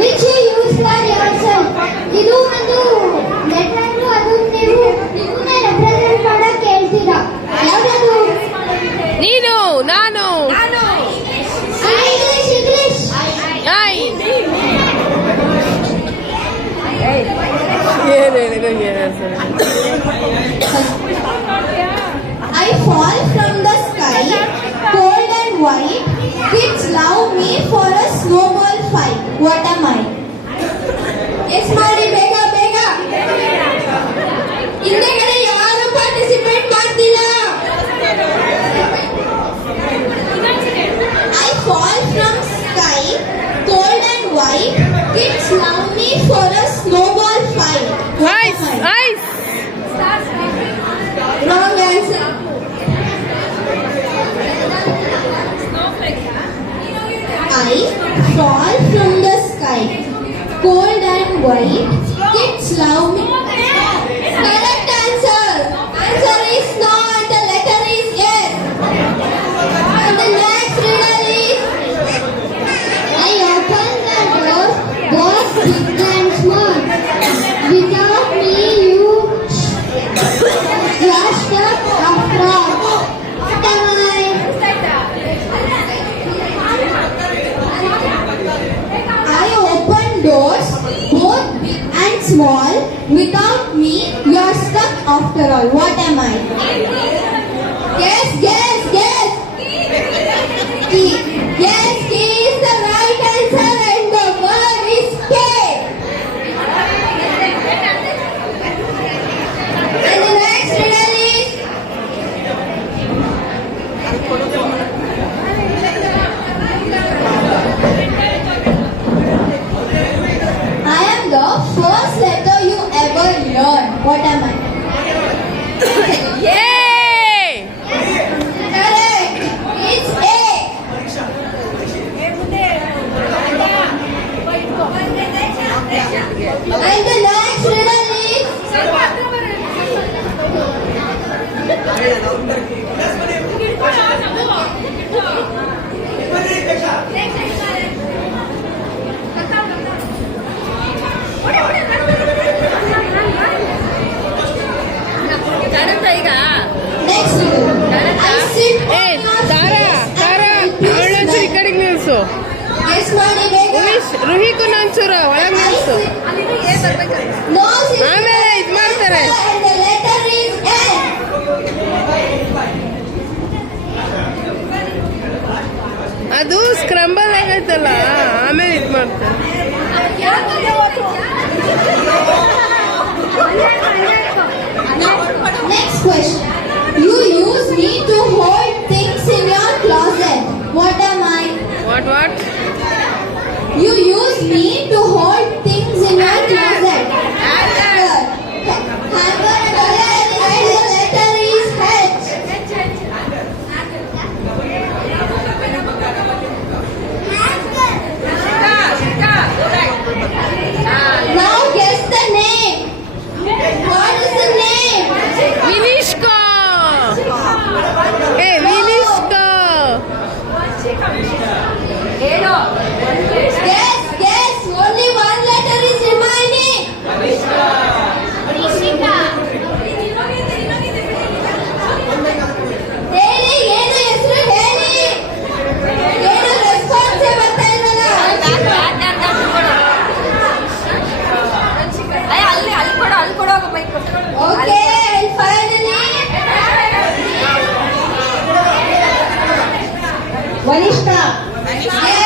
which you use for yourself. ಇದು ಒಂದು letter ಅದು ನೀವು ನಿಮ್ಮನ್ನ ರೆಪ್ರೆಸೆಂಟ್ ಮಾಡಕ್ಕೆ ಹೇಳ್ತೀರಾ. ಯಾವುದು? ನೀನು, ನಾನು, English. I fall from the sky, cold and white. Kids love me for a snowball fight. What am I? Yes, ಮಾಡಿ ಬೇಗ ಬೇಗ. ಹಿಂದೆಗಡೆ ಯಾರು ಪಾರ್ಟಿಸಿಪೇಟ್ ಮಾಡ್ತಿಲ್ಲ. I fall from sky, cold and white. Kids love me for a snowball fight. Ice, ice. Wrong answer. I fall from the sky, cold and white. Kids love me. Correct answer. Answer is not. The letter is yes. And the next riddle is: I open the door, both big and small. Without me, you are stuck after all. What am I? I open doors, both big and small. Without me, you are stuck after all. What am I? Guess, guess, guess. Key. Yes, key is the right answer, and the word is K. And the next riddle is: I am the first letter you ever learned. What am I? Yay! Correct. It's A. And the next riddle is: next riddle. I sit ಏ on your Tara, face Tara, and repeat ಅವಳೊಂಚೂರು ಈ ಕಡೆಗೆ ನಿಲ್ಸು. Guess ಮಾಡಿ ಬೇಗ. ರುಹಿಗೂ ಒಂಚೂರು ಒಳಗೆ I ನಿಲ್ಸು. sit. No, sit. ಆಮೇಲೆ ಇದ್ ಮಾಡ್ತಾರೆ. And the letter is N. ಅದು ಸ್ಕ್ರಂಬಲ್ ಆಗೈತಲ್ಲ, ಆಮೇಲೆ ಇದ್ ಮಾಡ್ತಾರೆ. Next question. You use me to hold things in your closet. What am I? What? You use me to hold things in your closet. Hanger. Hanger, and the letter is H. Now guess the name. What is the name? ವಿನಿಷ್ಕಾ. ಏ ವಿನಿಷ್ಕಾ. Guess, guess. Only one letter is remaining. ಹೇಳಿ, ಏನು ಹೆಸರು ಹೇಳಿ. ಏನು response ಬರ್ತಾ ಇಲ್ವಲ್ಲ? Okay, and finally, Vanishka. Yes.